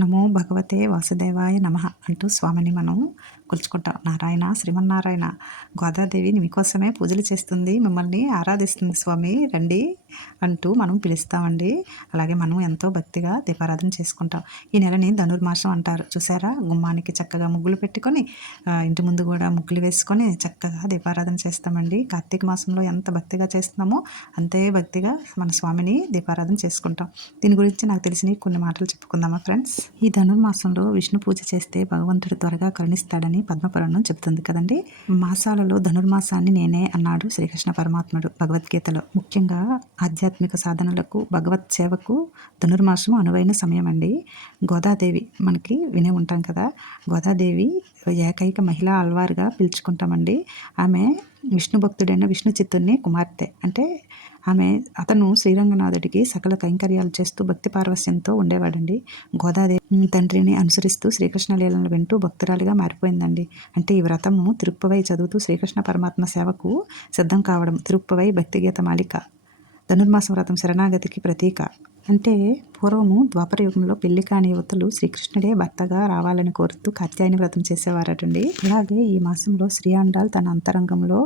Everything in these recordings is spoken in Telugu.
నమో భగవతే వాసుదేవాయ నమః అంటూ స్వామిని మనం కొలుచుకుంటాం. నారాయణ శ్రీమన్నారాయణ గోదాదేవి మీకోసమే పూజలు చేస్తుంది, మిమ్మల్ని ఆరాధిస్తుంది స్వామి రండి అంటూ మనం పిలుస్తామండి. అలాగే మనం ఎంతో భక్తిగా దీపారాధన చేసుకుంటాం. ఈ నెలని ధనుర్మాసం అంటారు చూసారా. గుమ్మానికి చక్కగా ముగ్గులు పెట్టుకొని ఇంటి ముందు కూడా ముగ్గులు వేసుకొని చక్కగా దీపారాధన చేస్తామండి. కార్తీక మాసంలో ఎంత భక్తిగా చేస్తున్నామో అంతే భక్తిగా మన స్వామిని దీపారాధన చేసుకుంటాం. దీని గురించి నాకు తెలిసిన కొన్ని మాటలు చెప్పుకుందామా ఫ్రెండ్స్. ఈ ధనుర్మాసంలో విష్ణు పూజ చేస్తే భగవంతుడు త్వరగా కరుణిస్తాడని పద్మపురాణం చెబుతుంది కదండి. మాసాలలో ధనుర్మాసాన్ని నేనే అన్నాడు శ్రీకృష్ణ పరమాత్ముడు భగవద్గీతలో. ముఖ్యంగా ఆధ్యాత్మిక సాధనలకు భగవత్ సేవకు ధనుర్మాసం అనువైన సమయం అండి. గోదాదేవి మనకి వినే ఉంటాం కదా. గోదాదేవి ఏకైక మహిళా ఆళ్వారుగా పిలుచుకుంటామండి. ఆమె విష్ణు భక్తుడైన విష్ణు చిత్తుని కుమార్తె. అంటే అతను శ్రీరంగనాథుడికి సకల కైంకర్యాలు చేస్తూ భక్తి పారవస్యంతో ఉండేవాడండి. గోదాదేవి తండ్రిని అనుసరిస్తూ శ్రీకృష్ణ లీలను వింటూ భక్తురాలిగా మారిపోయిందండి. అంటే ఈ వ్రతము తిరుప్పవై చదువుతూ శ్రీకృష్ణ పరమాత్మ సేవకు సిద్ధం కావడం. తిరుప్పవై భక్తిగీత మాలిక. ధనుర్మాస వ్రతం శరణాగతికి ప్రతీక. అంటే పూర్వము ద్వాపర యుగంలో పెళ్లి కాని యువతలు శ్రీకృష్ణుడే భర్తగా రావాలని కోరుతూ కాత్యాయని వ్రతం చేసేవారటండి. అలాగే ఈ మాసంలో శ్రీ ఆండాళ్ తన అంతరంగంలో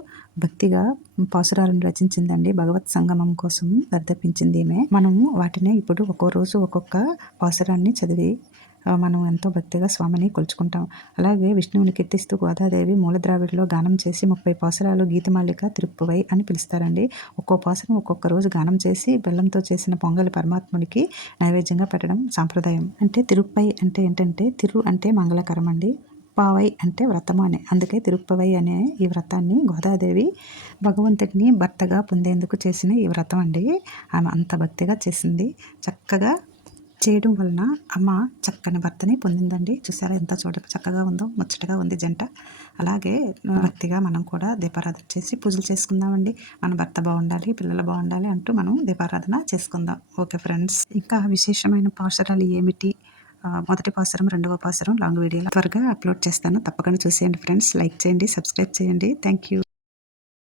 భక్తిగా పాసురాలను రచించిందండి. భగవత్ సంగమం కోసం వర్ధపించింది ఈమె. మనము వాటిని ఇప్పుడు ఒక్కో రోజు ఒక్కొక్క పాసురాన్ని చదివి మనం ఎంతో భక్తిగా స్వామిని కొలుచుకుంటాం. అలాగే విష్ణువుని కీర్తిస్తూ గోదాదేవి మూలద్రావిడిలో గానం చేసి 30 పాసురాలు గీతమాలిక తిరుప్పువై అని పిలుస్తారండి. ఒక్కో పాసురం ఒక్కొక్క రోజు గానం చేసి బెల్లంతో చేసిన పొంగలి పరమాత్ముడికి నైవేద్యంగా పెట్టడం సాంప్రదాయం. అంటే తిరుప్పై అంటే ఏంటంటే తిరు అంటే మంగళకరం అండి, పావై అంటే వ్రతము అని. అందుకే తిరుప్పవై అనే ఈ వ్రతాన్ని గోదాదేవి భగవంతుడిని భర్తగా పొందేందుకు చేసిన ఈ వ్రతం అండి. ఆమె అంత భక్తిగా చేసింది. చక్కగా చేయడం వలన అమ్మ చక్కని భర్తని పొందిందండి. చూసారా ఎంత చక్కగా ఉందో, ముచ్చటగా ఉంది జంట. అలాగే భక్తిగా మనం కూడా దీపారాధన చేసి పూజలు చేసుకుందామండి. మన భర్త బాగుండాలి, పిల్లలు బాగుండాలి అంటూ మనం దీపారాధన చేసుకుందాం. Okay friends. ఇంకా విశేషమైన పాసురాలు ఏమిటి, మొదటి పాసురం, రెండవ పాసురం లాంగ్ వీడియోలో త్వరగా అప్లోడ్ చేస్తాను. తప్పకుండా చూసేయండి ఫ్రెండ్స్. లైక్ చేయండి, సబ్స్క్రైబ్ చేయండి. Thank you.